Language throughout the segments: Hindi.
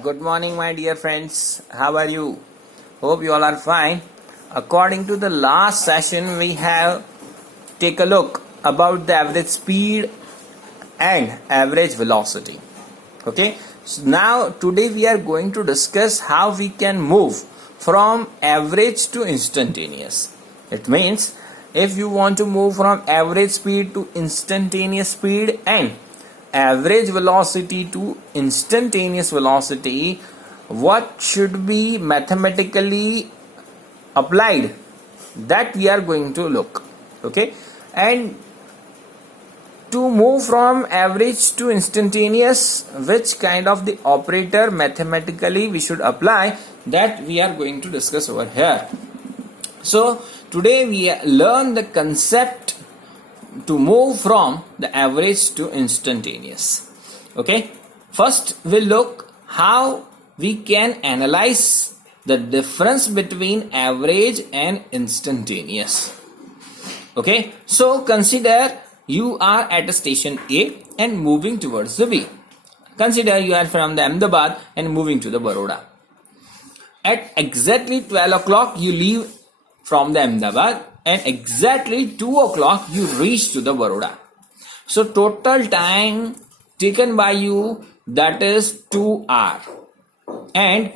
Good morning, my dear friends. How are you? Hope you all are fine. According to the last session, we have take a look about the average speed and average velocity. Okay. So now today we are going to discuss how we can move from average to instantaneous. It means if you want to move from average speed to instantaneous speed and average velocity to instantaneous velocity, what should be mathematically applied, that we are going to look. Okay, and to move from average to instantaneous, which kind of the operator mathematically we should apply, that we are going to discuss over here. So today we learn the concept to move from the average to instantaneous. Okay, first we'll look how we can analyze the difference between average and instantaneous. Okay, so consider you are at a station A and moving towards the B. Consider you are from the Ahmedabad and moving to the Baroda. At exactly 12 o'clock you leave from the Ahmedabad and exactly 2 o'clock you reach to the Baroda. So total time taken by you, that is 2 hours. And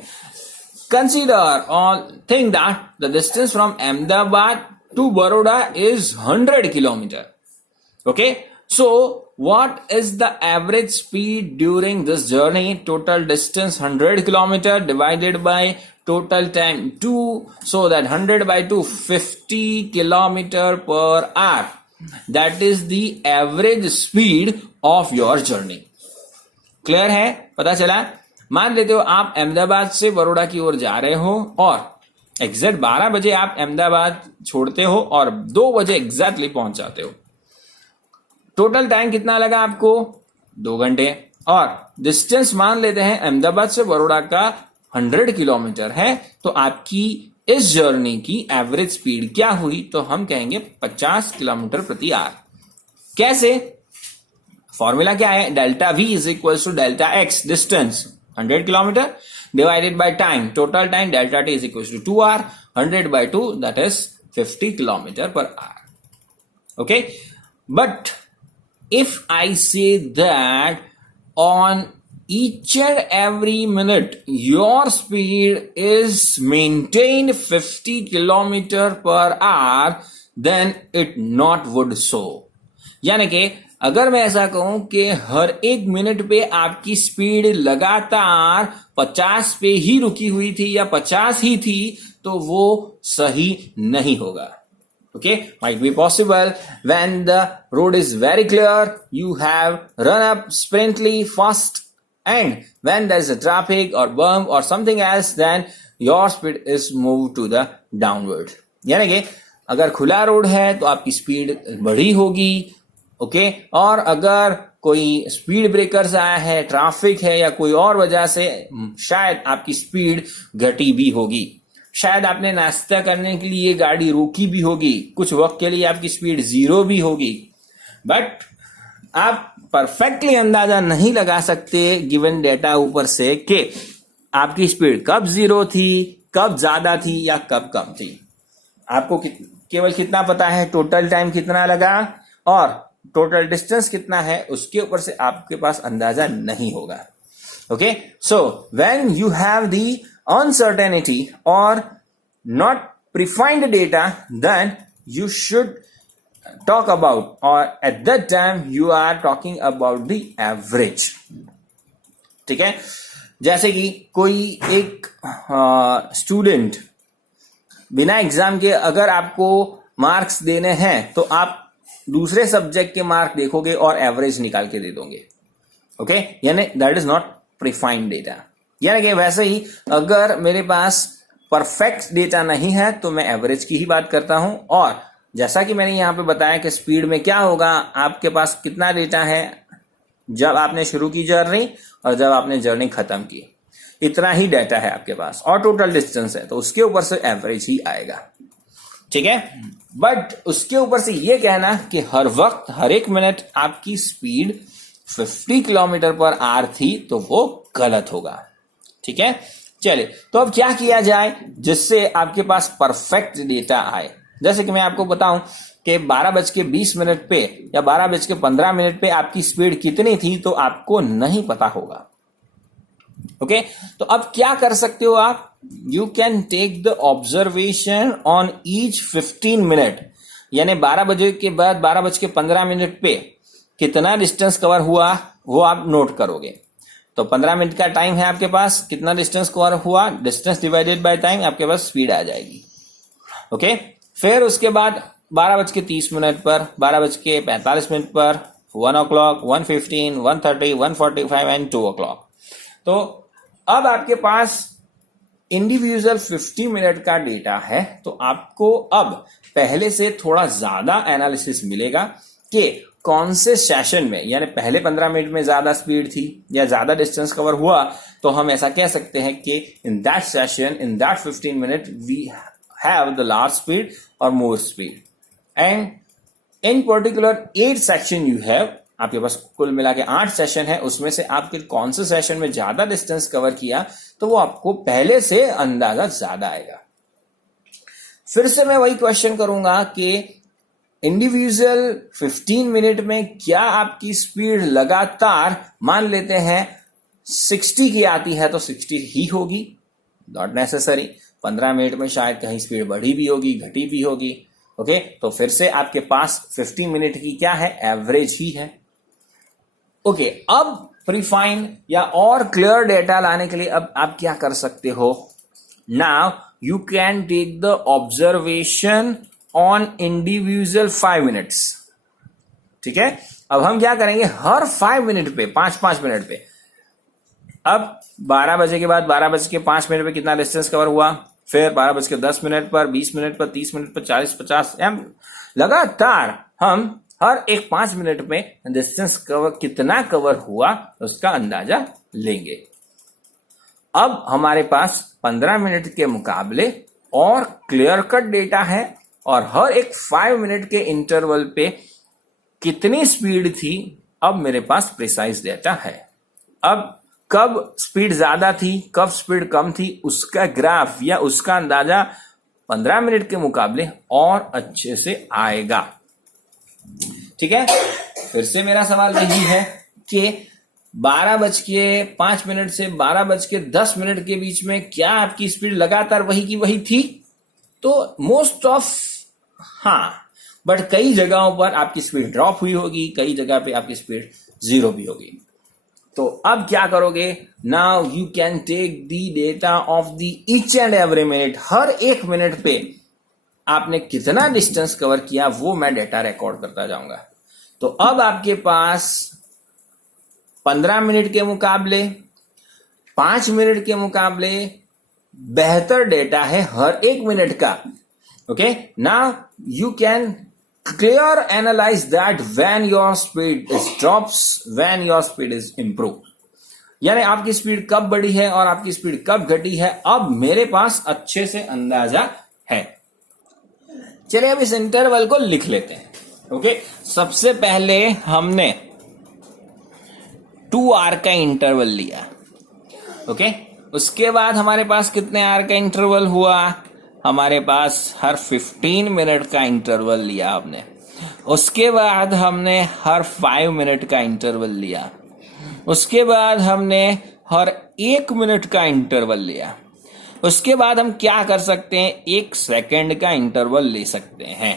consider or think that the distance from Ahmedabad to Baroda is 100 kilometers. Okay, so what is the average speed during this journey? Total distance 100 kilometers divided by total time 2, so that 100 by 2, 50 kilometers per hour. That is the average speed of your journey. Clear है? पता चला? मान लेते हो आप अहमदाबाद से बड़ौदा की ओर जा रहे हो और एग्जैक्ट 12 बजे आप अहमदाबाद छोड़ते हो और 2 बजे एग्जैक्टली पहुंच जाते हो. टोटल टाइम कितना लगा आपको? 2 घंटे. और डिस्टेंस मान लेते हैं अहमदाबाद से बड़ौदा का 100 किलोमीटर है, तो आपकी इस जर्नी की एवरेज स्पीड क्या हुई? तो हम कहेंगे 50 किलोमीटर प्रति आवर. कैसे? फॉर्मूला क्या है? Delta v is equal to delta x, distance 100 kilometre divided by time, total time delta t is equal to 2 hour, 100 by 2 that is 50 kilometer per hour. Okay, but if I say that on each and every minute your speed is maintained 50 kilometer per hour, then it not would so. यानी कि अगर मैं ऐसा कहूं कि हर एक मिनट पे आपकी स्पीड लगातार 50 पे ही रुकी हुई थी या 50 ही थी, तो वो सही नहीं होगा. Okay, might be possible when the road is very clear, you have run up sprintly fast, and when there is a traffic or bump or something else, then your speed is moved to the downward. यानी कि अगर खुला रोड है तो आपकी स्पीड बढ़ी होगी. ओके, और अगर कोई स्पीड ब्रेकर्स आया है, ट्रैफिक है या कोई और वजह से शायद आपकी स्पीड घटी भी होगी. शायद आपने नाश्ता करने के लिए गाड़ी रोकी भी होगी, कुछ वक्त के लिए आपकी स्पीड 0 भी होगी. बट आप परफेक्टली अंदाजा नहीं लगा सकते गिवन डेटा ऊपर से कि आपकी स्पीड कब 0 थी, कब ज्यादा थी या कब कम थी. आपको केवल कितना पता है? टोटल टाइम कितना लगा और टोटल डिस्टेंस कितना है, उसके ऊपर से आपके पास अंदाजा नहीं होगा. Okay, so when you have the uncertainty or not prefined data, then you should talk about, or at that time you are talking about the average. ठीक है, जैसे कि कोई एक स्टूडेंट बिना एग्जाम के अगर आपको मार्क्स देने हैं तो आप दूसरे सब्जेक्ट के मार्क देखोगे और एवरेज निकाल के दे दोगे. ओके, यानी दैट इज नॉट प्रिफाइंड डेटा. यानी कि वैसे ही अगर मेरे पास परफेक्ट डेटा नहीं है तो मैं एवरेज की ही बात करता हूं. और जैसा कि मैंने यहां पे बताया कि स्पीड में क्या होगा, आपके पास कितना डेटा है जब आपने शुरू की जर्नी और जब आपने जर्नी खत्म की, इतना ही डेटा है आपके पास. और टोटल डिस्टेंस है तो उसके ऊपर से एवरेज ही आएगा. ठीक है, बट उसके ऊपर से ये कहना कि हर वक्त हर एक मिनट आपकी स्पीड 50 किलोमीटर पर आवर थी तो वो गलत होगा. ठीक है, चलिए तो अब क्या किया जाए जिससे आपके पास परफेक्ट डेटा आए। जैसे कि मैं आपको बताऊं कि 12:20 पे या 12:15 पे आपकी स्पीड कितनी थी तो आपको नहीं पता होगा। ओके, तो अब क्या कर सकते हो आप, you can take the observation on each 15 minute, यानी 12 बजे के बाद 12:15 पे कितना डिस्टेंस कवर हुआ वो आप नोट करोगे। तो 15 मिनट का टाइम है आपके पास, कितना डिस्टेंस कवर हुआ, डिस्टेंस डिवाइडेड बाय टाइम, आपके पास स्पीड आ जाएगी। ओके, फिर उसके बाद 12:30 पर, 12:45 पर, 1 o'clock, 1:15, 1:30, 1:45 एंड 2 o'clock। तो अब आपके पास इंडिविजुअल 50 मिनट का डेटा है, तो आपको अब पहले से थोड़ा ज्यादा एनालिसिस मिलेगा कि कौन से सेशन में, यानी पहले 15 मिनट में ज्यादा स्पीड थी या ज्यादा डिस्टेंस कवर हुआ, तो हम ऐसा कह सकते हैं कि in that session, in that 15 minute we have the large speed और more speed. And in particular 8 section you have, आपके पास कुल मिला के 8 सेशन है, उसमें से आपके कौन से सेशन में ज्यादा डिस्टेंस कवर किया तो वो आपको पहले से अंदाजा ज्यादा आएगा। फिर से मैं वही क्वेश्चन करूंगा कि इंडिविजुअल 15 मिनट में क्या आपकी स्पीड लगातार, मान लेते हैं 60 की आती है तो 60 ही होगी, नॉट नेसेसरी। 15 मिनट में शायद कहीं स्पीड बढ़ी भी होगी, घटी भी होगी। ओके, तो फिर से आपके पास 50 मिनट की क्या है, एवरेज ही है। ओके, अब प्रीफाइन या और क्लियर डेटा लाने के लिए अब आप क्या कर सकते हो, now you can take the observation on individual 5 minutes. ठीक है, अब हम क्या करेंगे, हर 5 मिनट पे, 5-5 मिनट पे, अब 12 बजे के बाद 12:05 पे कितना डिस्टेंस कवर हुआ, फिर 12:10 पर, 20 मिनट पर, 30 मिनट पर, 40-50 लगातार हम हर एक 5 मिनट में डिस्टेंस कवर कितना कवर हुआ उसका अंदाजा लेंगे। अब हमारे पास 15 मिनट के मुकाबले और क्लियर कट डेटा है और हर एक 5 मिनट के इंटरवल पे कितनी स्पीड थी, अब मेरे पास प्रिसाइज डेटा है। अब कब स्पीड ज्यादा थी, कब स्पीड कम थी, उसका ग्राफ या उसका अंदाजा 15 मिनट के मुकाबले और अच्छे से आएगा। ठीक है, फिर से मेरा सवाल यही है कि 12:05 से 12:10 के बीच में क्या आपकी स्पीड लगातार वही की वही थी, तो मोस्ट ऑफ हाँ, बट कई जगहों पर आपकी स्पीड ड्रॉप हुई होगी, कई जगह पे आपकी स्पीड 0 भी होगी। तो अब क्या करोगे, now you can take the data of the each and every minute, हर एक मिनट पे आपने कितना डिस्टेंस कवर किया वो मैं डेटा रिकॉर्ड करता जाऊंगा। तो अब आपके पास 15 मिनट के मुकाबले, 5 मिनट के मुकाबले बेहतर डेटा है हर एक मिनट का। Okay, now you can clear analyze that when your speed is drops, when your speed is improve, यानी आपकी स्पीड कब बढ़ी है और आपकी स्पीड कब घटी है, अब मेरे पास अच्छे से अंदाजा है। चलिए अब इस इंटरवल को लिख लेते हैं। ओके, सबसे पहले हमने 2 आवर का इंटरवल लिया। ओके, उसके बाद हमारे पास कितने आवर का इंटरवल हुआ, हमारे पास हर 15 मिनट का इंटरवल लिया हमने। उसके बाद हमने हर 5 मिनट का इंटरवल लिया। उसके बाद हमने हर 1 मिनट का इंटरवल लिया। उसके बाद हम क्या कर सकते हैं, 1 सेकंड का इंटरवल ले सकते हैं।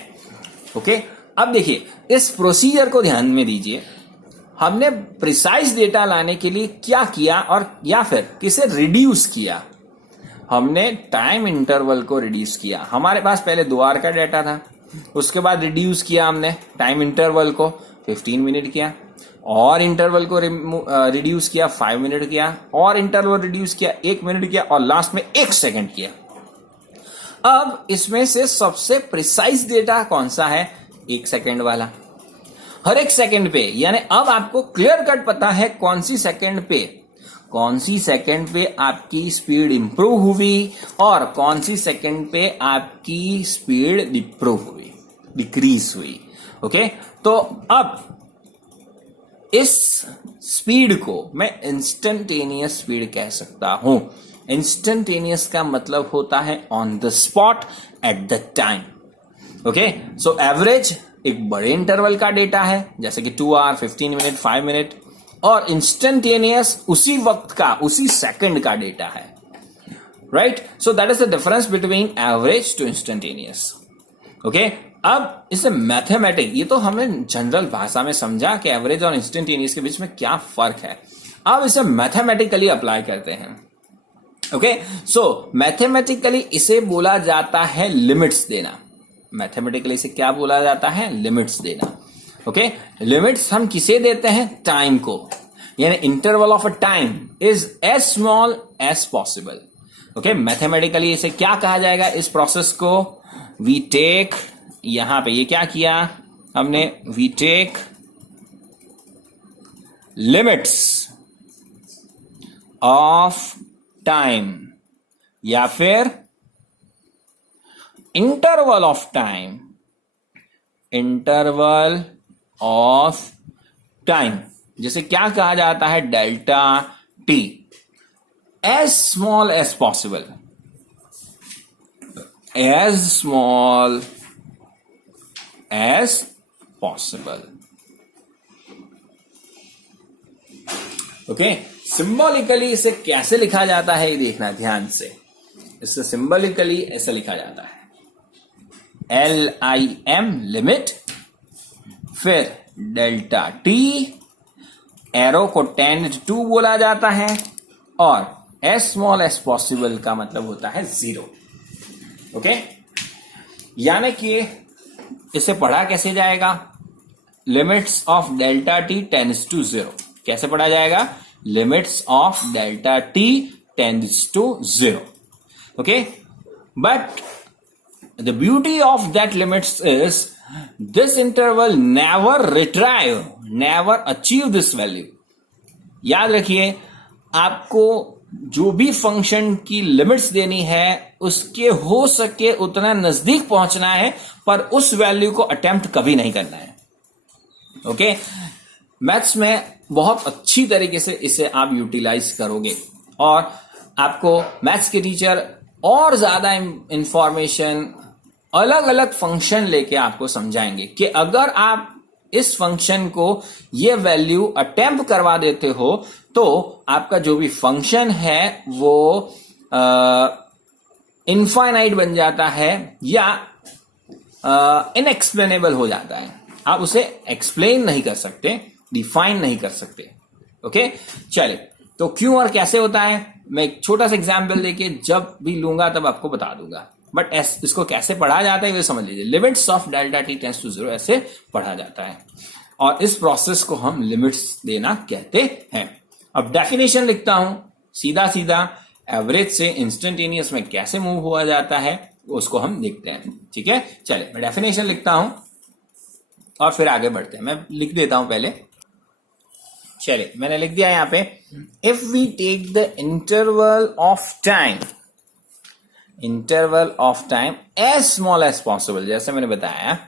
ओके, अब देखिए इस प्रोसीजर को ध्यान में दीजिए। हमने प्रिसाइज डेटा लाने के लिए क्या किया और या फिर किसे रिड्यूस किया, हमने टाइम इंटरवल को रिड्यूस किया। हमारे पास पहले 2 आवर का डेटा था, उसके बाद रिड्यूस किया हमने टाइम इंटरवल को 15 मिनट किया, और इंटरवल को रिड्यूस किया 5 मिनट किया, और इंटरवल रिड्यूस किया 1 मिनट किया, और लास्ट में 1 सेकंड किया। अब इसमें से सबसे प्रिसाइज डेटा कौन सा है, 1 सेकंड वाला, हर एक सेकंड पे। यानी अब आपको क्लियर कट पता है कौन सी सेकंड पे आपकी स्पीड इंप्रूव हुई और कौन सी सेकंड पे आपकी स्पीड डिक्रीज हुई। ओके, तो अब इस स्पीड को मैं इंस्टेंटेनियस स्पीड कह सकता हूं। इंस्टेंटेनियस का मतलब होता है on the spot at the time. Okay, so average एक बड़े इंटरवल का डेटा है, जैसे कि 2 आवर, 15 मिनट, 5 मिनट, और इंस्टेंटेनियस उसी वक्त का, उसी सेकंड का डेटा है, right? So that is the difference between average to instantaneous. Okay, अब इसे मैथमेटिक, ये तो हमने जनरल भाषा में समझा कि एवरेज और इंस्टेंटेनियस के बीच में क्या फर्क है। अब इसे मैथमेटिकली अप्लाई करते हैं। ओके, सो मैथमेटिकली इसे बोला जाता है लिमिट्स देना। मैथमेटिकली इसे क्या बोला जाता है? लिमिट्स देना। ओके, लिमिट्स हम किसे देते हैं? टाइम को, यानी interval of a time is as small as possible. Okay, mathematically इसे क्या कहा जाएगा? इस प्रोसेस को वी टेक, यहां पे ये क्या किया हमने? We take limits of time या फिर interval of time, interval of time, जिसे क्या कहा जाता है? Delta t, as small as possible, as small as possible. Okay, symbolically इसे कैसे लिखा जाता है ये देखना ध्यान से। इसे सिंबॉलिकली ऐसे लिखा जाता है, LIM लिमिट, फिर डेल्टा टी, एरो को टेंड टू बोला जाता है, और एज स्मॉल एज पॉसिबल का मतलब होता है 0। ओके, यानी कि इसे पढ़ा कैसे जाएगा? Limits of delta t tends to 0। कैसे पढ़ा जाएगा? Limits of delta t tends to 0। Okay, but the beauty of that limits is this interval never retrieve, never achieve this value. याद रखिए, आपको जो भी फंक्शन की लिमिट्स देनी है उसके हो सके उतना नजदीक पहुंचना है, पर उस वैल्यू को अटेम्प्ट कभी नहीं करना है। ओके, मैथ्स में बहुत अच्छी तरीके से इसे आप यूटिलाइज करोगे, और आपको मैथ्स के टीचर और ज्यादा इंफॉर्मेशन, अलग अलग फंक्शन लेके आपको समझाएंगे कि अगर आप इस फंक्शन को ये वैल्यू अटेम्प्ट करवा देते हो तो आपका जो भी फंक्शन है वो इनफाइनाइट बन जाता है या इनएक्सप्लेनेबल हो जाता है। आप उसे एक्सप्लेन नहीं कर सकते, डिफाइन नहीं कर सकते। ओके, चलिए, तो क्यों और कैसे होता है मैं एक छोटा सा एग्जाम्पल देके जब भी लूंगा तब आपको बता दूंगा, बट इसको कैसे पढ़ा जाता है ये समझ लीजिए। Limits of delta t tends to 0 ऐसे पढ़ा जाता है, और इस प्रोसेस को हम लिमिट्स देना कहते हैं। अब डेफिनेशन लिखता हूं सीधा सीधा, एवरेज से इंस्टेंटेनियस में कैसे मूव हुआ जाता है उसको हम देखते हैं। ठीक है, चलिए मैं डेफिनेशन लिखता हूं और फिर आगे बढ़ते हैं। मैं लिख देता हूं पहले। चलिए, मैंने लिख दिया यहां पे, if we take the interval of time as small as possible, जैसे मैंने बताया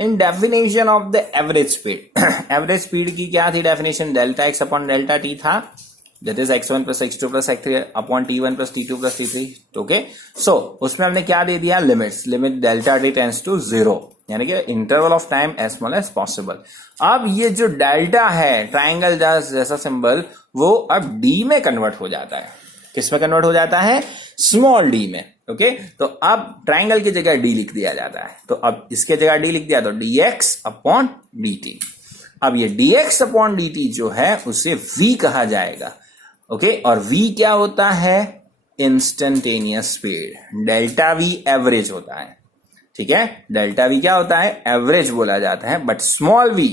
in definition of the average speed. Average speed की क्या थी definition? Delta x upon delta t था, that is x1 plus x2 plus x3 upon t1 plus t2 plus t3। Okay, so उसमें हमने क्या दे दिया? Limits, limit delta t tends to 0, यानी कि interval of time as small as possible. अब ये जो डेल्टा है, ट्राइंगल जैसा सिंबल, वो अब डी में कन्वर्ट हो जाता है। किस में कन्वर्ट हो जाता है? स्मॉल डी में। ओके, तो अब ट्राइंगल की जगह डी लिख दिया जाता है, तो अब इसके जगह डी लिख दिया तो dx अपॉन dt। अब ये dx अपॉन dt जो है उसे v कहा जाएगा। ओके, और v क्या होता है? Instantaneous speed. Delta v average होता है। ठीक है, डेल्टा v क्या होता है? एवरेज बोला जाता है, बट स्मॉल v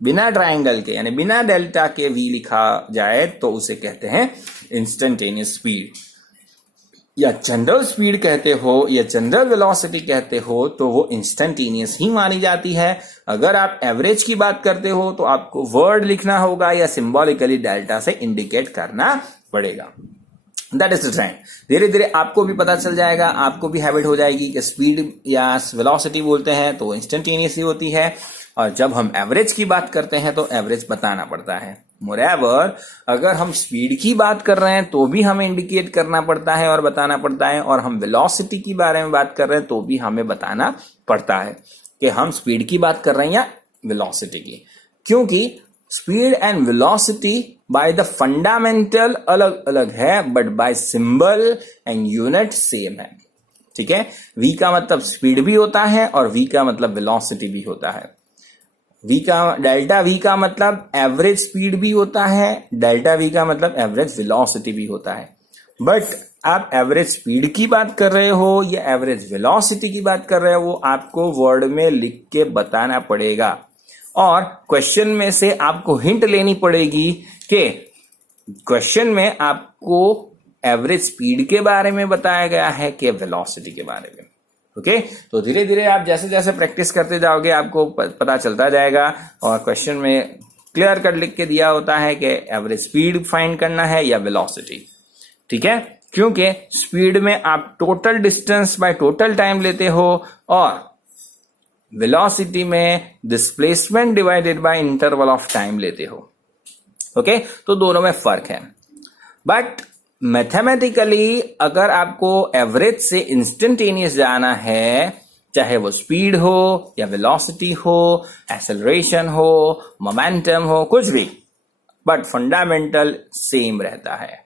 बिना ट्राइंगल के यानी बिना डेल्टा के v लिखा जाए तो उसे कहते हैं इंस्टेंटेनियस स्पीड, या जनरल स्पीड कहते हो या जनरल वेलोसिटी कहते हो, तो वो इंस्टेंटेनियस ही मानी जाती है। अगर आप एवरेज की बात करते हो तो आपको वर्ड लिखना होगा या सिंबॉलिकली डेल्टा से इंडिकेट करना पड़ेगा। That is the trend. धीरे धीरे आपको भी पता चल जाएगा, आपको भी हैबिट हो जाएगी कि स्पीड या वेलोसिटी बोलते हैं तो इंस्टेंटेनियस ही होती है, और जब हम एवरेज की बात करते हैं तो एवरेज बताना पड़ता है। मोreover, अगर हम स्पीड की बात कर रहे हैं तो भी हमें इंडिकेट करना पड़ता है और बताना पड़ता है, और हम वेलोसिटी की बारे में बात कर रहे हैं तो भी हमें बताना पड़ता है कि हम स्पीड की बात कर रहे हैं या वेलोसिटी की, क्योंकि speed and velocity by the fundamental अलग अलग है, but by symbol and unit same है। ठीक है, v का मतलब स्पीड भी होता है और v का मतलब वेलोसिटी भी होता है। डेल्टा v का मतलब एवरेज स्पीड भी होता है, डेल्टा v का मतलब एवरेज वेलोसिटी भी होता है। बट आप एवरेज स्पीड की बात कर रहे हो या एवरेज वेलोसिटी की बात कर रहे हो, वो आपको वर्ड में लिख के बताना पड़ेगा, और क्वेश्चन में से आपको हिंट लेनी पड़ेगी कि क्वेश्चन में आपको एवरेज स्पीड के बारे में बताया गया है कि वेलोसिटी के बारे में। ओके, तो धीरे धीरे आप जैसे जैसे प्रैक्टिस करते जाओगे आपको पता चलता जाएगा, और क्वेश्चन में क्लियर कट लिख के दिया होता है कि एवरेज स्पीड फाइंड करना है या वेलोसिटी। ठीक है, क्योंकि स्पीड में आप total distance by total time लेते हो, और वेलोसिटी में displacement divided by interval of time लेते हो। ओके, तो दोनों में फर्क है। बट मैथमेटिकली अगर आपको एवरेज से इंस्टेंटेनियस जाना है, चाहे वो स्पीड हो या वेलोसिटी हो, एक्सेलरेशन हो, मोमेंटम हो, कुछ भी, बट फंडामेंटल सेम रहता है।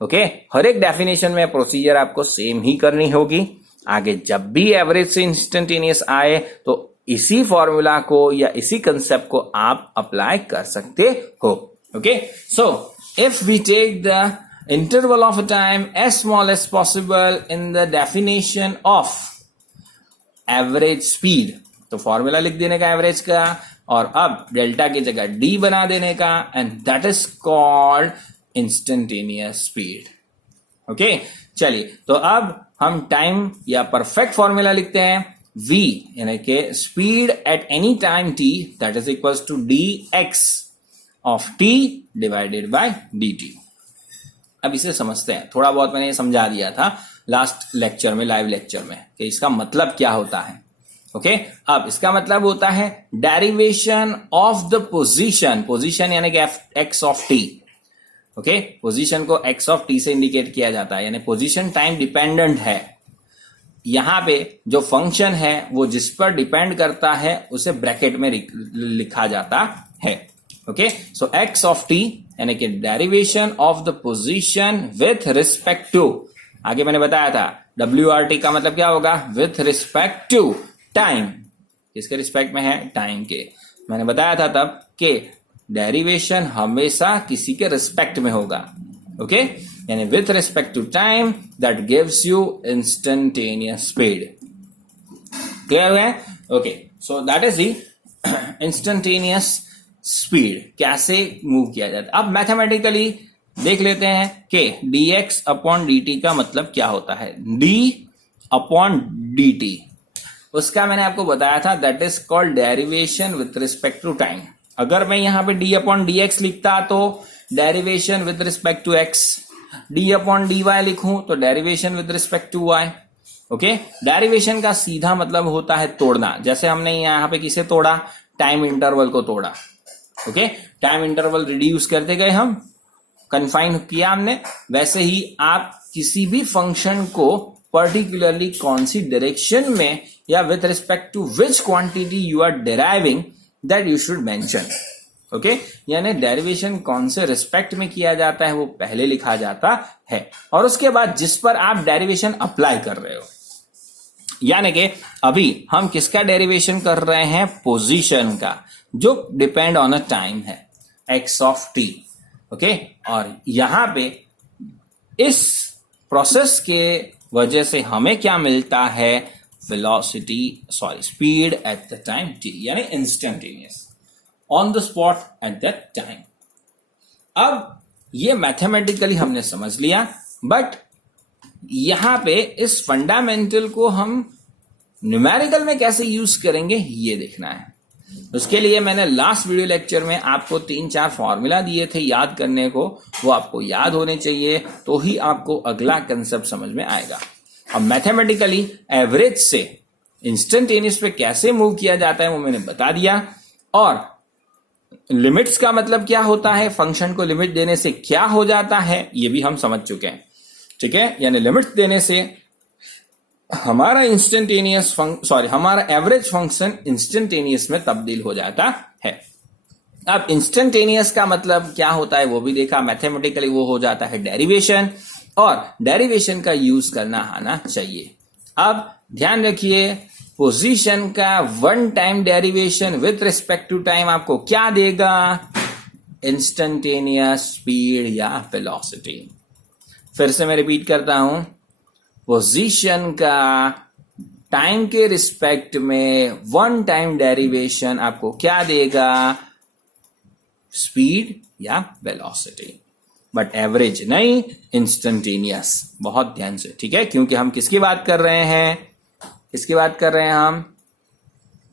ओके, हर एक डेफिनेशन में प्रोसीजर आपको सेम ही करनी होगी। आगे जब भी एवरेज से इंस्टेंटेनियस आए तो इसी फॉर्मूला को या इसी कंसेप्ट को आप अप्लाई कर सकते हो। Okay, so if we take the interval of a time as small as possible in the definition of average speed, तो फॉर्मूला लिख देने का एवरेज का, और अब डेल्टा की जगह d बना देने का, and that is called instantaneous speed. Okay, चलिए, तो अब हम टाइम या परफेक्ट फॉर्मूला लिखते हैं, v यानी कि speed at any time t, that is equals to dx of t divided by dt। अब इसे समझते हैं, थोड़ा बहुत मैंने समझा दिया था लास्ट लेक्चर में, लाइव लेक्चर में, कि इसका मतलब क्या होता है। ओके, अब इसका मतलब होता है डेरिवेशन ऑफ द पोजीशन यानी कि x of t। Okay, position को x ऑफ t से इंडिकेट किया जाता है, यानी पोजीशन टाइम डिपेंडेंट है। यहां पे जो फंक्शन है वो जिस पर डिपेंड करता है उसे ब्रैकेट में लिखा जाता है। Okay, so x of t यानी कि derivation of the position with respect to, आगे मैंने बताया था WRT का मतलब क्या होगा, विथ रिस्पेक्ट टू टाइम। किसके रिस्पेक्ट में है, टाइम के। मैंने बताया था तब कि डेरिवेशन हमेशा किसी के रिस्पेक्ट में होगा। ओके, यानी with respect to time that gives you instantaneous speed. Clear हुआ है? Okay, so that is the instantaneous speed. कैसे मूव किया जाता है, अब मैथमेटिकली देख लेते हैं कि dx अपॉन dt का मतलब क्या होता है। d अपॉन dt, उसका मैंने आपको बताया था, that is called derivation with respect to time. अगर मैं यहां पे d अपॉन dx लिखता तो derivation with respect to x, d upon dy लिखूं तो derivation with respect to y। Okay, derivation का सीधा मतलब होता है तोड़ना। जैसे हमने यहां पे किसे तोड़ा, टाइम इंटरवल को तोड़ा। ओके, टाइम इंटरवल रिड्यूस करते गए, हम कन्फाइन किया हमने, वैसे ही आप किसी भी फंक्शन को पर्टिकुलरली कौन सी डायरेक्शन में या with respect to which quantity you are deriving, that you should mention. Okay, यानी डेरिवेशन कौन से रिस्पेक्ट में किया जाता है वो पहले लिखा जाता है, और उसके बाद जिस पर आप डेरिवेशन अप्लाई कर रहे हो, यानी कि अभी हम किसका डेरिवेशन कर रहे हैं, पोजीशन का, जो डिपेंड ऑन अ टाइम है, x ऑफ t। ओके, और यहां पे इस प्रोसेस के वजह से हमें क्या मिलता है, speed at the time t, यानी instantaneous, on the spot at that time. अब ये मैथमेटिकली हमने समझ लिया, बट यहां पे इस फंडामेंटल को हम न्यूमेरिकल में कैसे यूज करेंगे ये देखना है। उसके लिए मैंने लास्ट वीडियो लेक्चर में आपको 3-4 फॉर्मूला दिए थे याद करने को, वो आपको याद होने चाहिए, तो ही आपको अगला कंसेप्ट समझ में आएगा। अब मैथमेटिकली एवरेज से इंस्टेंटेनियस पे कैसे मूव किया जाता है वो मैंने बता दिया, और लिमिट्स का मतलब क्या होता है, फंक्शन को लिमिट देने से क्या हो जाता है ये भी हम समझ चुके हैं। ठीक है, यानी लिमिट्स देने से हमारा हमारा एवरेज फंक्शन इंस्टेंटेनियस में तब्दील हो जाता है। अब इंस्टेंटेनियस का मतलब क्या होता है वो भी देखा, मैथमेटिकली वो हो जाता है डेरिवेशन, और डेरिवेशन का यूज करना आना चाहिए। अब ध्यान रखिए, पोजीशन का one time derivation with respect to time आपको क्या देगा, इंस्टेंटेनियस स्पीड या वेलोसिटी। फिर से मैं रिपीट करता हूं, पोजीशन का टाइम के रिस्पेक्ट में वन टाइम डेरिवेशन आपको क्या देगा, स्पीड या वेलोसिटी, बट एवरेज नहीं, इंस्टेंटेनियस। बहुत ध्यान से, ठीक है, क्योंकि हम किसकी बात कर रहे हैं, किसकी बात कर रहे हैं हम,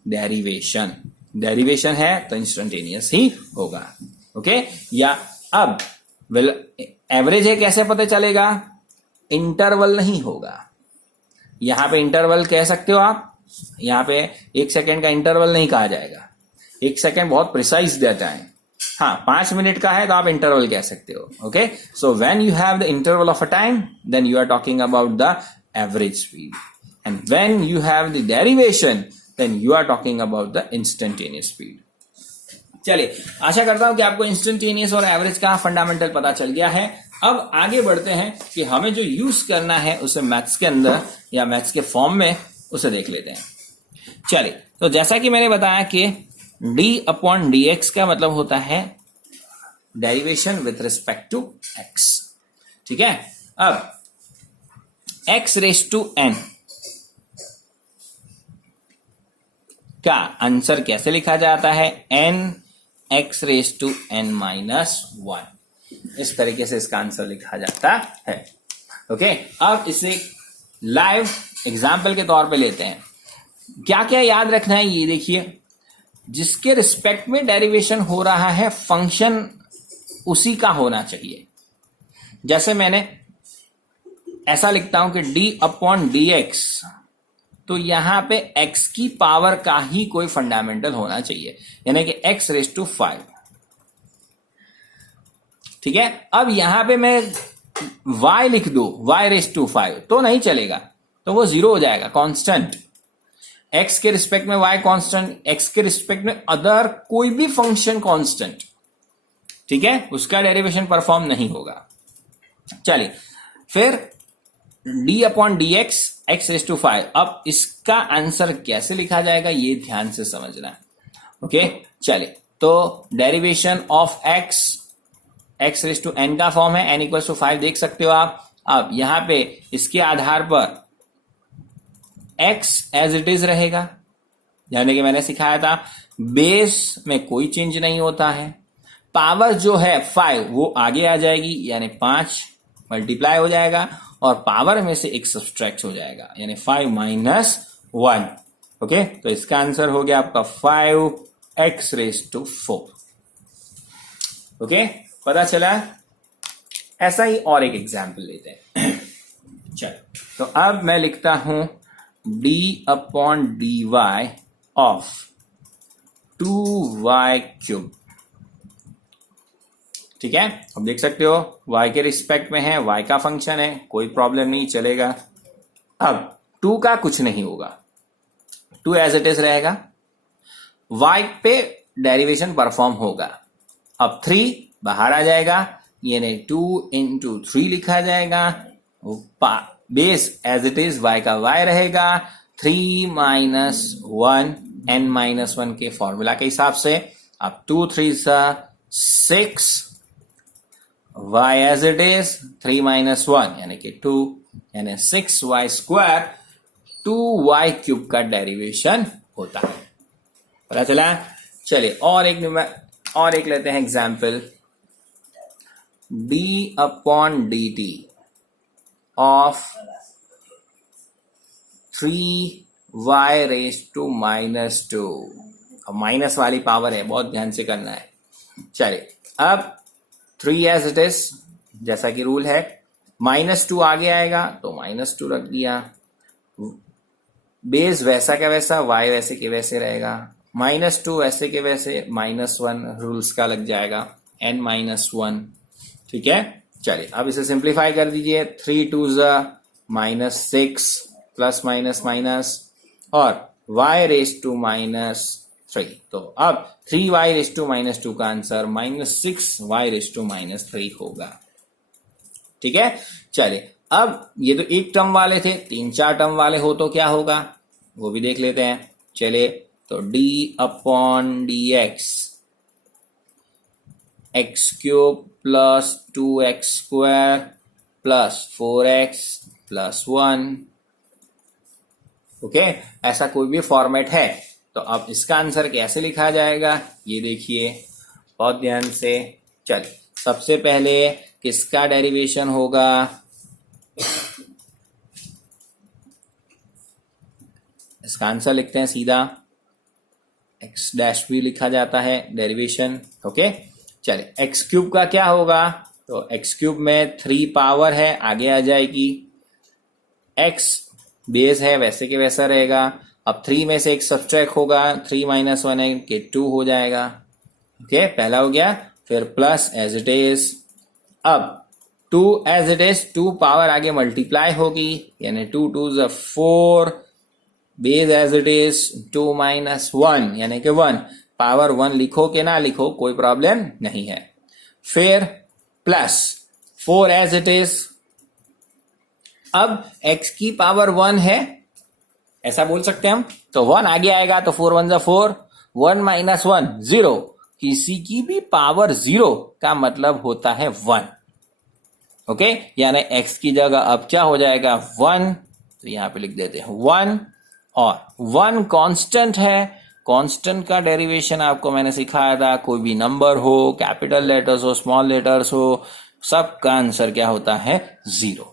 डेरिवेशन। डेरिवेशन है तो इंस्टेंटेनियस ही होगा। ओके, या अब एवरेज है कैसे पता चलेगा, इंटरवल नहीं होगा। यहां पे इंटरवल कह सकते हो आप, यहां पे 1 सेकेंड का इंटरवल नहीं कहा जाएगा, 1 सेकेंड बहुत प्रिसाइज देता है। हाँ, 5 मिनट का है तो आप इंटरवल कह सकते हो। Okay, so when you have the interval of a time then you are talking about the average speed, and when you have the derivation then you are talking about the instantaneous speed. चलिए, आशा करता हूं कि आपको इंस्टेंटेनियस और एवरेज का फंडामेंटल पता चल गया है। अब आगे बढ़ते हैं कि हमें जो यूज करना है उसे मैथ्स के अंदर या मैथ्स के फॉर्म में उसे देख लेते हैं। चलिए, तो जैसा कि मैंने बताया कि d/dx का मतलब होता है derivation with respect to x। ठीक है, अब x⁻n का आंसर कैसे लिखा जाता है, n x⁻n-1, इस तरीके से इसका आंसर लिखा जाता है। ओके, अब इसे लाइव एग्जाम्पल के तौर पे लेते हैं। क्या क्या याद रखना है, ये देखिए, जिसके रिस्पेक्ट में डेरिवेशन हो रहा है फंक्शन उसी का होना चाहिए। जैसे मैंने ऐसा लिखता हूं कि d/dx, तो यहां पे x की पावर का ही कोई फंडामेंटल होना चाहिए, यानी कि x⁵5। ठीक है, अब यहां पे मैं y लिख दू, y⁵5, तो नहीं चलेगा, तो वो 0 हो जाएगा, कांस्टेंट। x के रिस्पेक्ट में y कांस्टेंट, x के रिस्पेक्ट में अदर कोई भी फंक्शन कांस्टेंट, ठीक है, उसका डेरिवेशन परफॉर्म नहीं होगा। चलिए, फिर d/dx x⁵5, अब इसका आंसर कैसे लिखा जाएगा ये ध्यान से समझना। ओके, चलिए, तो डेरिवेशन ऑफ x⁵n का फॉर्म है, n=5 देख सकते हो आप। अब यहां पे इसके आधार पर x एज इट इज रहेगा, यानी कि मैंने सिखाया था बेस में कोई चेंज नहीं होता है। पावर जो है 5 वो आगे आ जाएगी, यानी 5 मल्टीप्लाई हो जाएगा और पावर में से एक सब्सट्रैक्ट हो जाएगा, यानी 5-1। ओके, तो इसका आंसर हो गया आपका 5x⁴। ओके, पता चला। ऐसा ही और एक एग्जाम्पल लेते हैं। चलो, तो अब मैं लिखता हूं d/dy ऑफ 2y³। ठीक है, अब देख सकते हो y के रिस्पेक्ट में है, y का फंक्शन है, कोई प्रॉब्लम नहीं, चलेगा। अब 2 का कुछ नहीं होगा, 2 एज इट इज रहेगा, y पे डेरिवेशन परफॉर्म होगा। अब 3 बाहर आ जाएगा, यानी 2 × 3 लिखा जाएगा, base as it is y का y रहेगा, 3-1 n-1 के फॉर्मूला के हिसाब से। अब 2 3 6, y एज इट इज 3-1 यानी कि 2, यानी 6y², 2y³ का डेरिवेशन होता है। पता चला। चलिए, और एक लेते हैं एग्जाम्पल, d/dt ऑफ 3y⁻²। अब माइनस वाली पावर है, बहुत ध्यान से करना है। चलिए, अब 3 एज इट इज, जैसा कि रूल है, -2 आगे आएगा तो -2 रख दिया, बेस वैसा का वैसा, y वैसे के वैसे रहेगा, -2 वैसे के वैसे, -1 रूल्स का लग जाएगा, n-1। ठीक है, चलिए अब इसे सिंप्लीफाई कर दीजिए। 3 2 -6 प्लस माइनस माइनस और y रेज टू -3। तो अब 3y रेज टू -2 का आंसर -6y रेज टू -3 होगा। ठीक है, चलिए अब ये तो एक टर्म वाले थे, 3-4 टर्म वाले हो तो क्या होगा वो भी देख लेते हैं। चलिए तो d/dx x³ plus 2x² plus 4x plus 1। Okay, ऐसा कोई भी फॉर्मेट है तो अब इसका आंसर कैसे लिखा जाएगा ये देखिए बहुत ध्यान से। चलिए सबसे पहले किसका डेरिवेशन होगा, इसका आंसर लिखते हैं सीधा, x' भी लिखा जाता है डेरिवेशन। ओके, चलिए x³ का क्या होगा, तो x³ में 3 पावर है, आगे आ जाएगी, x बेस है वैसे के वैसा रहेगा। अब 3 में से एक सब्ट्रैक्ट होगा, 3 - 1 है कि 2 हो जाएगा। ओके, पहला हो गया, फिर प्लस एज इट इज। अब 2 एज इट इज, 2 पावर आगे मल्टीप्लाई होगी, यानी 2 2 4, बेस एज इट इज 2 - 1 यानी कि 1, पावर 1 लिखो कि ना लिखो कोई प्रॉब्लम नहीं है। फिर प्लस 4 एज इट इज। अब x की पावर 1 है ऐसा बोल सकते हैं हम, तो 1 आगे आएगा तो 4 1 4, 1 - 1 0, किसी की भी पावर 0 का मतलब होता है 1। ओके, यानी x की जगह अब क्या हो जाएगा 1, तो यहां पे लिख देते हैं 1, और 1 कांस्टेंट है। कांस्टेंट का डेरिवेशन आपको मैंने सिखाया था, कोई भी नंबर हो, कैपिटल लेटर्स हो, स्मॉल लेटर्स हो, सबका आंसर क्या होता है 0।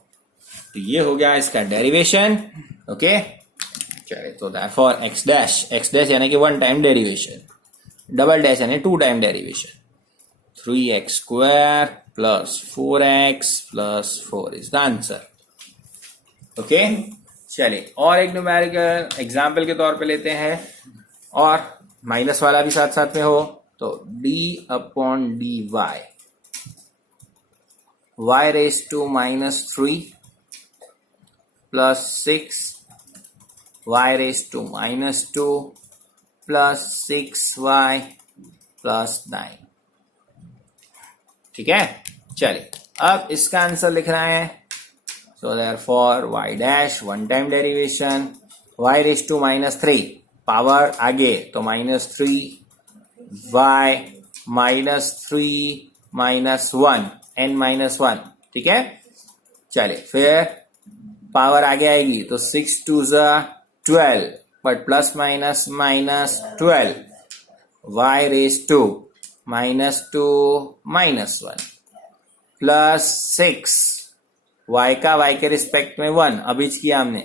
तो ये हो गया इसका डेरिवेशन। ओके, चलिए तो देयरफॉर x' यानी कि 1 टाइम डेरिवेशन, डबल डैश यानी 2 time derivation, 3x² plus 4x plus 4 is the answer. Okay, चलिए और एक न्यूमेरिकल एग्जाम्पल के तौर पे लेते हैं, और माइनस वाला भी साथ साथ में हो, तो d/dy y raise to -3 plus 6 y raise to -2 plus 6y plus 9। ठीक है, चलिए अब इसका आंसर लिखना है। So therefore y' 1 time derivation, y raise to -3 power आगे तो -3 y -3 -1 n-1। ठीक है, चलिए फिर पावर आगे आएगी तो 6 2 12, but plus minus -12 y raise to -2 -1 plus 6 y का y के रिस्पेक्ट में 1 अभी किया हमने,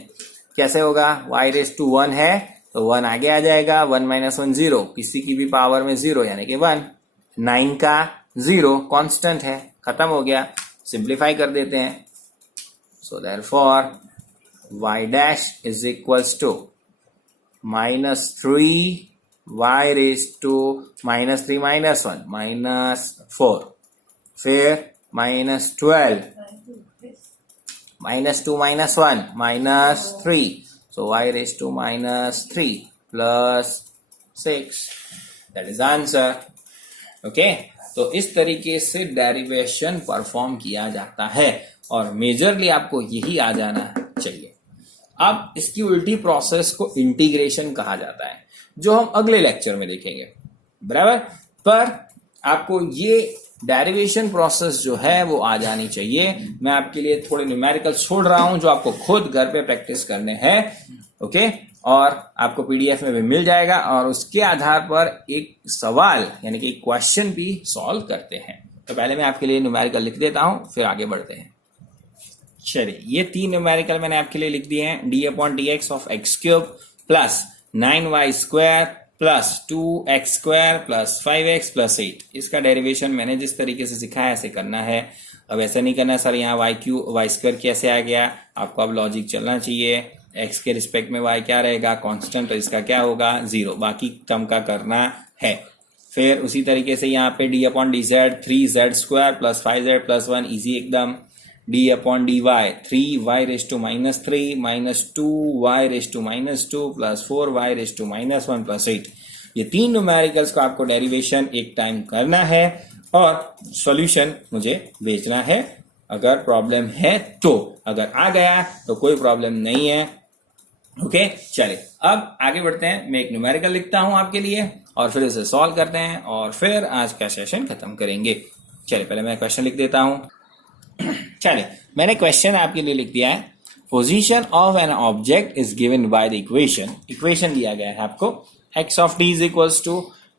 कैसे होगा, y रेज टू 1 है तो 1 आगे आ जाएगा, 1 - 1 0, किसी की भी पावर में 0 यानी कि 1, 9 का 0 कांस्टेंट है, खत्म हो गया। सिंप्लीफाई कर देते हैं, so therefore y' is equals to -3 y raise to -3 -1 -4, फिर -12 -2 -1 -3, so y raised to -3 plus 6, that is answer। Okay, तो इस तरीके से डेरिवेशन परफॉर्म किया जाता है और मेजरली आपको यही आ जाना चाहिए। अब इसकी उल्टी प्रोसेस को इंटीग्रेशन कहा जाता है, जो हम अगले लेक्चर में देखेंगे, बराबर। पर आपको ये डेरिवेशन प्रोसेस जो है वो आ जानी चाहिए। मैं आपके लिए थोड़े न्यूमेरिकल छोड़ रहा हूं जो आपको खुद घर पे प्रैक्टिस करने हैं। ओके, और आपको पीडीएफ में भी मिल जाएगा, और उसके आधार पर एक सवाल यानी कि क्वेश्चन भी सॉल्व करते हैं। तो पहले मैं आपके लिए न्यूमेरिकल लिख देता हूं, फिर आगे बढ़ते हैं। चलिए, ये 3 न्यूमेरिकल मैंने आपके लिए लिख दिए हैं। d/dx of x³ plus 9y² plus 2x² plus 5x plus 8, इसका डेरिवेशन मैंने जिस तरीके से सिखाया ऐसे करना है। अब ऐसा नहीं करना सर यहाँ y² कैसे आ गया, आपको अब लॉजिक चलना चाहिए। एक्स के रिस्पेक्ट में वाई क्या रहेगा, कांस्टेंट, तो इसका क्या होगा 0, बाकी टर्म का करना है। फिर उसी तरीके से यहाँ पे d upon d z 3z² plus 5z+1 easy एकदम, d upon d y 3y⁻³ minus 2y⁻² plus 4y⁻1 plus 8। ये 3 न्यूमेरिकल्स को आपको डेरिवेशन एक टाइम करना है और सॉल्यूशन मुझे भेजना है अगर प्रॉब्लम है तो। अगर आ गया तो कोई प्रॉब्लम नहीं है। ओके, चलिए अब आगे बढ़ते हैं। मैं एक न्यूमेरिकल लिखता हूं आपके लिए और फिर इसे सॉल्व करते हैं और फिर आज का सेशन खत्म करेंगे। चलिए पहले मैं क्वेश्चन लिख देता हूं। चलिए मैंने क्वेश्चन आपके लिए लिख दिया है। Position of an object is given by the equation दिया गया है आपको, x of t is equals to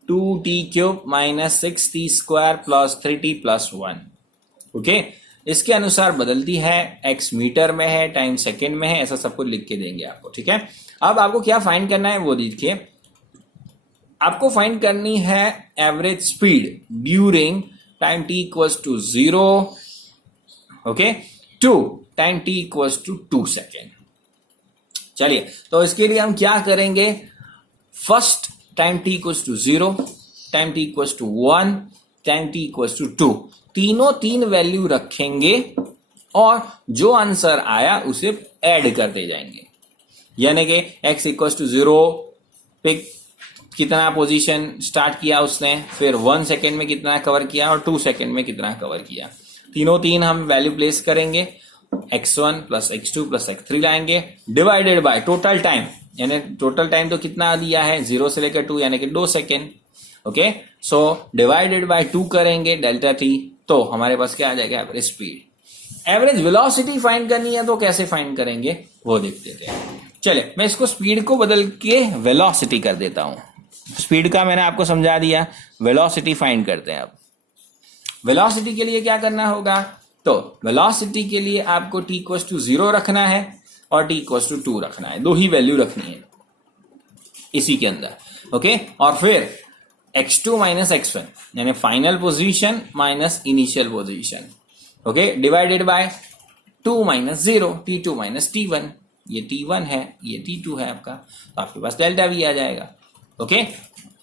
2t³ minus 6t² plus 3t plus 1। Okay, इसके अनुसार बदलती है, x मीटर में है, टाइम सेकेंड में है, ऐसा सब कुछ लिख के देंगे आपको। ठीक है, अब आपको क्या फाइंड करना है वो देखिए। आपको फाइंड करनी है average speed during time t equals to 0 okay to time t equals to 2 second. चलिए तो इसके लिए हम क्या करेंगे, first time t equals to 0, time t equals to 1, time t equals to 2, तीनों 3 वैल्यू रखेंगे और जो आंसर आया उसे ऐड करते जाएंगे। यानी कि x इक्वल्स टू 0 पे कितना पोजीशन स्टार्ट किया उसने, फिर 1 सेकेंड में कितना कवर किया और 2 सेकेंड में कितना कवर किया, तीनों 3 हम वैल्यू प्लेस करेंगे, x1 plus x2 plus x3 लाएंगे, डिवाइडेड बाय टोटल टाइम, यानी टोटल टाइम तो कितना दिया है 0 से लेकर 2 यानी कि 2 second. Okay, so divided by 2 करेंगे डेल्टा t, तो हमारे पास क्या आ जाएगा average speed. Average velocity find करनी है तो कैसे फाइंड करेंगे वो देख लेते हैं। चलिए मैं इसको स्पीड को बदल के वेलोसिटी कर देता हूं। स्पीड का मैंने आपको समझा दिया, वेलोसिटी फाइंड करते हैं। अब वेलोसिटी के लिए क्या करना होगा, तो वेलोसिटी के लिए आपको t इक्वल्स टू 0 रखना है और t इक्वल्स टू 2 रखना है, 2 ही वैल्यू रखनी है इसी के अंदर। ओके, और फिर x2 माइनस x1 यानी final position minus initial position, okay, divided by 2 minus 0, t2 minus t1, ये t1 है ये t2 है आपका, तो आपके पास डेल्टा भी आ जाएगा। ओके,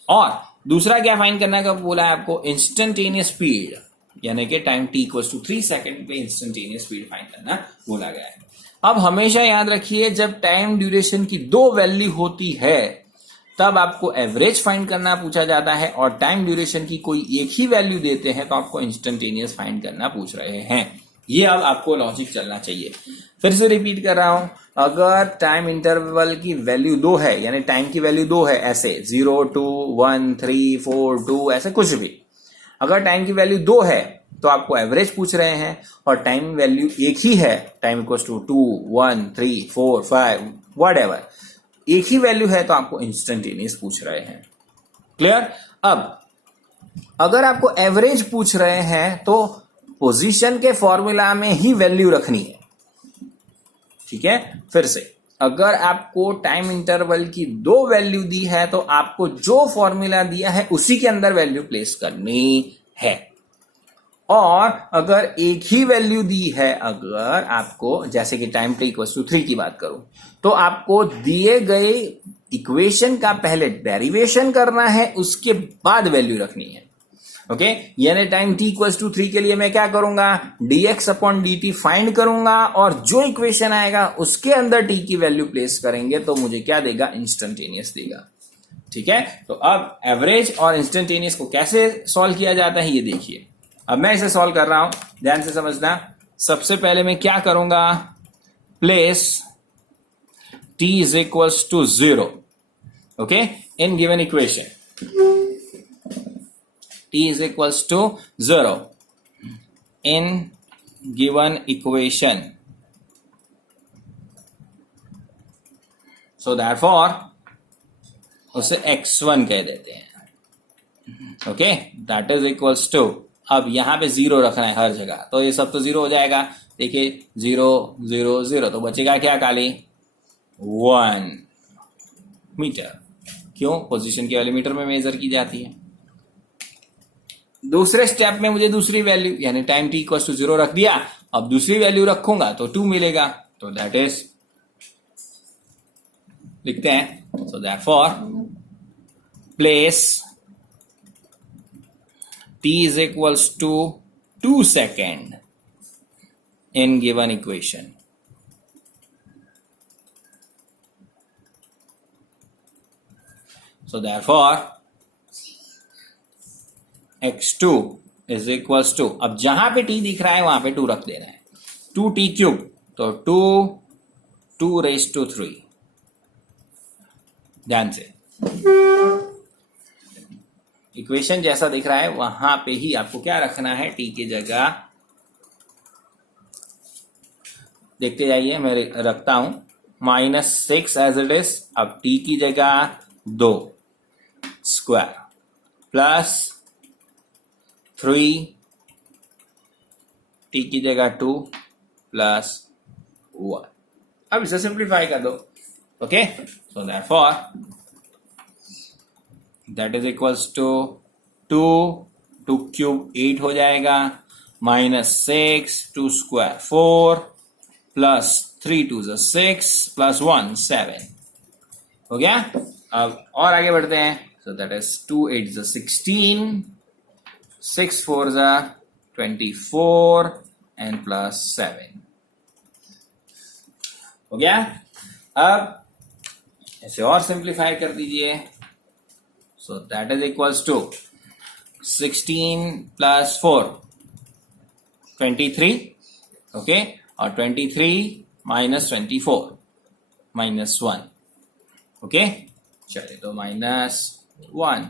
और दूसरा क्या फाइंड करना का बोला है आपको, इंस्टेंटेनियस स्पीड, यानी कि time t equals to 3 second पे इंस्टेंटेनियस स्पीड फाइंड करना बोला गया है। अब हमेशा याद रखिए जब टाइम ड्यूरेशन की 2 वैल्यू होती है तब आपको एवरेज फाइंड करना पूछा जाता है, और टाइम ड्यूरेशन की कोई एक ही वैल्यू देते हैं तो आपको इंस्टेंटेनियस फाइंड करना पूछ रहे हैं। ये अब आपको लॉजिक चलना चाहिए। फिर से रिपीट कर रहा हूं, अगर टाइम इंटरवल की वैल्यू 2 है, यानी टाइम की वैल्यू 2 है, ऐसे 0, 2, 1, 3, 4, 2 ऐसे कुछ भी, अगर टाइम की वैल्यू 2 है तो आपको एवरेज पूछ रहे हैं, और टाइम वैल्यू एक ही है, टाइम इक्वल्स टू 2, 1, 3, 4, 5 व्हाटएवर, एक ही वैल्यू है तो आपको इंस्टेंटेनियस पूछ रहे हैं। क्लियर। अब अगर आपको एवरेज पूछ रहे हैं तो पोजीशन के फॉर्मूला में ही वैल्यू रखनी है। ठीक है, फिर से अगर आपको टाइम इंटरवल की 2 वैल्यू दी है तो आपको जो फॉर्मूला दिया है उसी के अंदर वैल्यू प्लेस करनी है, और अगर एक ही वैल्यू दी है, अगर आपको जैसे कि टाइम t इक्वल्स टू 3 की बात करूं तो आपको दिए गए इक्वेशन का पहले डेरिवेशन करना है, उसके बाद वैल्यू रखनी है। ओके, यानी टाइम t इक्वल्स टू 3 के लिए मैं क्या करूंगा, dx अपॉन dt फाइंड करूंगा और जो इक्वेशन आएगा उसके अंदर t की वैल्यू प्लेस करेंगे तो मुझे क्या देगा, इंस्टेंटेनियस देगा। ठीक है, तो अब एवरेज और इंस्टेंटेनियस को कैसे सॉल्व किया जाता है ये देखिए। अब मैं इसे सॉल्व कर रहा हूं, ध्यान से समझना। सबसे पहले मैं क्या करूंगा, place t is equals to 0 okay in given equation, t is equals to 0 in given equation. So therefore उसे x1 कह देते हैं। Okay, that is equals to, अब यहां पे 0 रखना है हर जगह, तो ये सब तो 0 हो जाएगा। देखिए 0 0 0, तो बचेगा क्या खाली 1 मीटर। क्यों, पोजीशन की वैल्यू मीटर में मेजर की जाती है। दूसरे स्टेप में मुझे दूसरी वैल्यू यानी टाइम t इक्वल्स टू 0 रख दिया, अब दूसरी वैल्यू रखूंगा तो 2 मिलेगा, तो दैट इज लिखते हैं. So therefore place t is equals to 2 second in given equation. So therefore x2 is equals to, अब जहां पे t दिख रहा है वहां पे 2 रख देना है. 2t क्यूब, तो 2 raised to 3. ध्यान से इक्वेशन जैसा दिख रहा है वहां पे ही आपको क्या रखना है, t की जगह. देखते जाइए, मैं रखता हूं -6 एज इट इज. अब t की जगह 2 स्क्वायर प्लस 3, t की जगह 2 प्लस 1. अब इसे सिंप्लीफाई कर दो. Okay, so therefore that is equals to 2 cube 8 हो जाएगा, -6 2 स्क्वायर 4 प्लस 3 2 6 प्लस 1 7. हो गया. अब और आगे बढ़ते हैं. So that is 2 8 16, 6 4 24 and plus 7. हो गया. अब ऐसे और सिंप्लीफाई कर दीजिए. So that is equals to 16 plus 4 23. Okay, और 23 माइनस 24 -1. ओके, चलिए तो -1,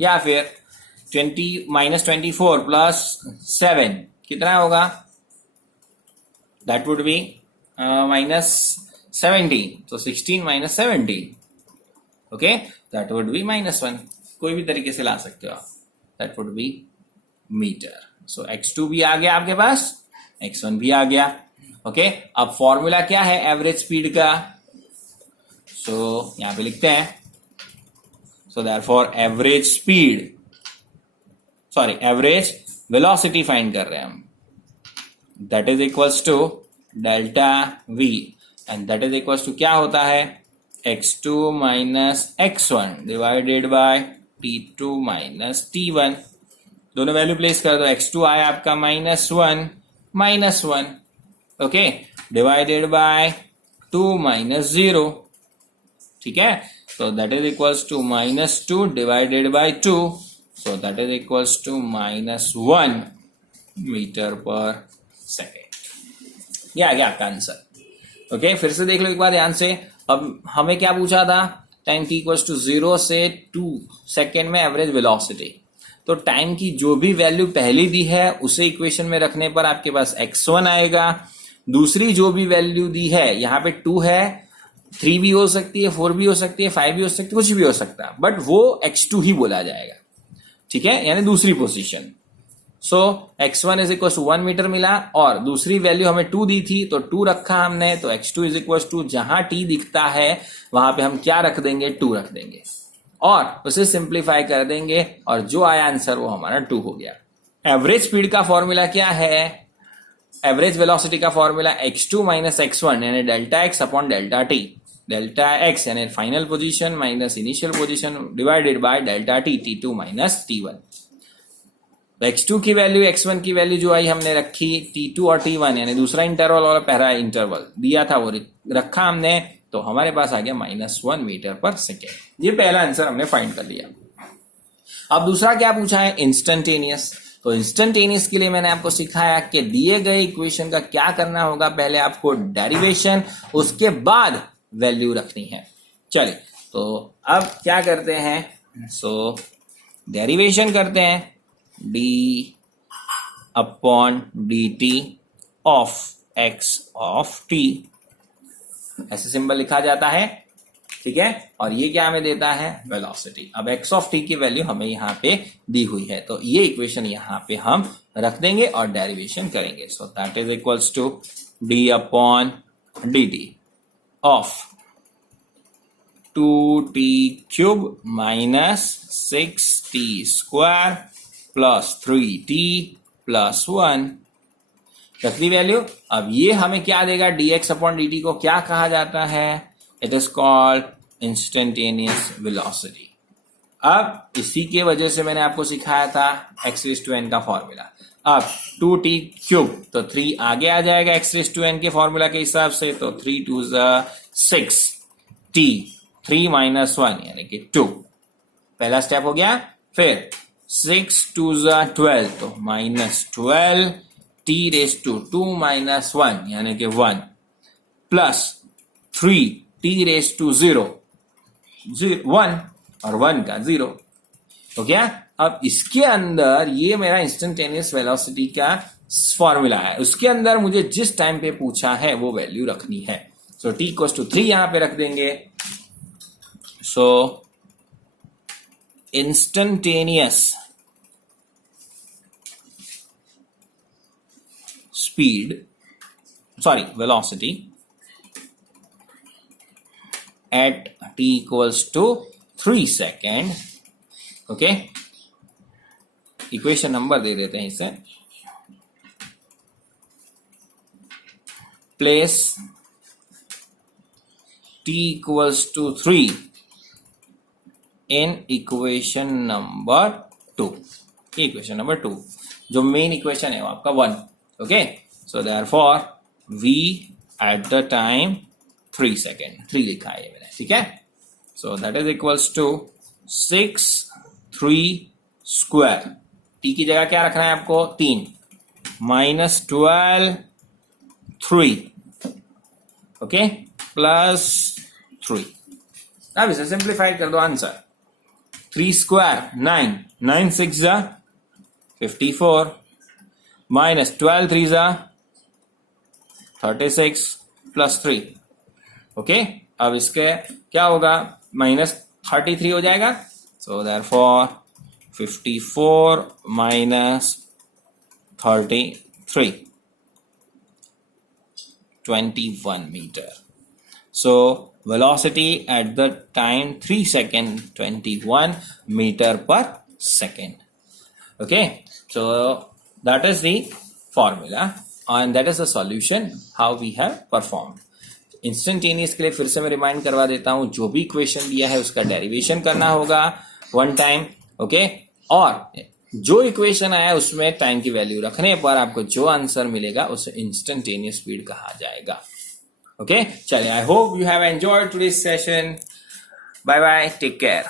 या फिर 24 प्लस 7 कितना होगा, दैट वुड बी -17. तो 16 - 17. Okay, that would be -1. कोई भी तरीके से ला सकते हो आप. That would be metre. So x2 भी आ गया आपके पास, x1 भी आ गया. ओके, अब फॉर्मूला क्या है एवरेज स्पीड का. सो यहां पे लिखते हैं. So therefore average speed, sorry average velocity find कर रहे हैं हम. That is equals to delta v, and that is equals to क्या होता है, x2 minus x1 divided by t2 minus t1. दोनों वैल्यू प्लेस कर दो. x2 आया आपका -1, ओके, डिवाइडेड बाय 2 माइनस 0. ठीक है, so that is equals to -2 divided by 2, so that is equals to -1 metre पर सेकेंड. ये आ गया आपका आंसर. ओके, फिर से देख लो एक बार ध्यान से. अब हमें क्या पूछा था, टाइम t इक्वल्स टू 0 से 2 सेकेंड में एवरेज वेलोसिटी. तो टाइम की जो भी वैल्यू पहली दी है उसे इक्वेशन में रखने पर आपके पास x1 आएगा. दूसरी जो भी वैल्यू दी है, यहाँ पे 2 है, 3 भी हो सकती है, 4 भी हो सकती है, 5 भी हो सकती है, कुछ भी हो सकता है, बट वो x2 ही बोला जाएगा. ठीक है, यानी दूसरी position. So x1 is equal to 1 metre मिला, और दूसरी वैल्यू हमें 2 दी थी तो 2 रखा हमने. तो x2 इज इक्वल टू जहां t दिखता है वहां पे हम क्या रख देंगे, 2 रख देंगे, और उसे सिंप्लीफाई कर देंगे, और जो आया आंसर वो हमारा 2 हो गया. एवरेज स्पीड का फॉर्मूला क्या है, एवरेज वेलोसिटी का फॉर्मूला x2 माइनस x1 यानी delta x upon delta t. Delta x यानी final position minus initial position divided by delta t, t2 minus t1. तो x2 की वैल्यू x1 की वैल्यू जो आई हमने रखी, t2 और t1 यानी दूसरा इंटरवल और पहला इंटरवल दिया था वो रखा हमने, तो हमारे पास आ गया -1 मीटर पर सेकेंड. ये पहला आंसर हमने फाइंड कर लिया. अब दूसरा क्या पूछा है, इंस्टेंटेनियस. तो इंस्टेंटेनियस के लिए मैंने आपको सिखाया कि दिए गए इक्वेशन का क्या करना होगा, पहले आपको डेरिवेशन, उसके बाद वैल्यू रखनी है. चलिए तो अब क्या करते हैं, सो डेरिवेशन करते हैं. d upon dt of x of t, ऐसे सिंबल लिखा जाता है. ठीक है, और ये क्या हमें देता है, वेलोसिटी. अब x ऑफ t की वैल्यू हमें यहाँ पे दी हुई है, तो ये इक्वेशन यहाँ पे हम रख देंगे और डेरिवेशन करेंगे. So that is equals to d upon dt of 2t cube minus 6t square plus 3t plus 1. रख दी वैल्यू. अब ये हमें क्या देगा, dx अपॉन dt को क्या कहा जाता है, it is called instantaneous velocity. अब इसी के वजह से मैंने आपको सिखाया था x रेज़ टू n का फॉर्मूला। अब 2t क्यूब तो 3 आगे आ जाएगा x रेज़ टू n के फॉर्मूला के हिसाब से, तो 3 2 6 t 3 - 1 यानी कि 2, पहला स्टेप हो गया। फिर 6 2 12 तो -12 t रेज़ टू 2 - 1 यानी कि 1 प्लस 3 t रेज़ टू 0 1 और 1 का 0 हो गया। अब इसके अंदर ये मेरा इंस्टेंटेनियस वेलोसिटी का फॉर्मूला है, उसके अंदर मुझे जिस टाइम पे पूछा है वो वैल्यू रखनी है। सो t = 3 यहां पे रख देंगे। So instantaneous velocity at t = 3 second. Okay, equation number दे देते हैं इसे। Place t = 3 in equation number 2। Equation number 2 जो मेन इक्वेशन है वो आपका 1। Okay, so therefore v at the time 3 second, 3 लिखा है मैंने, ठीक है। So that is equals to 6 3 square, t की जगह क्या रखना है आपको 3 -12 3 ओके प्लस 3। अब इसे सिंप्लीफाइड कर दो, आंसर 3 स्क्वायर 9 9 6 54 -12 3 36 प्लस 3। ओके, अब इसके क्या होगा -33 हो जाएगा। So therefore 54 - 33 21 metre. So velocity at the time 3 second 21 meter per second. Okay, so that is the formula and that is the solution how we have performed. Instantaneous के लिए फिर से मैं रिमाइंड करवा देता हूं, जो भी इक्वेशन दिया है उसका डेरिवेशन करना होगा 1 टाइम। ओके, और जो इक्वेशन आया उसमें टाइम की वैल्यू रखने पर आपको जो आंसर मिलेगा उसे इंस्टेंटेनियस स्पीड कहा जाएगा। ओके, चलिए, I hope you have enjoyed today's session. Bye bye, take care.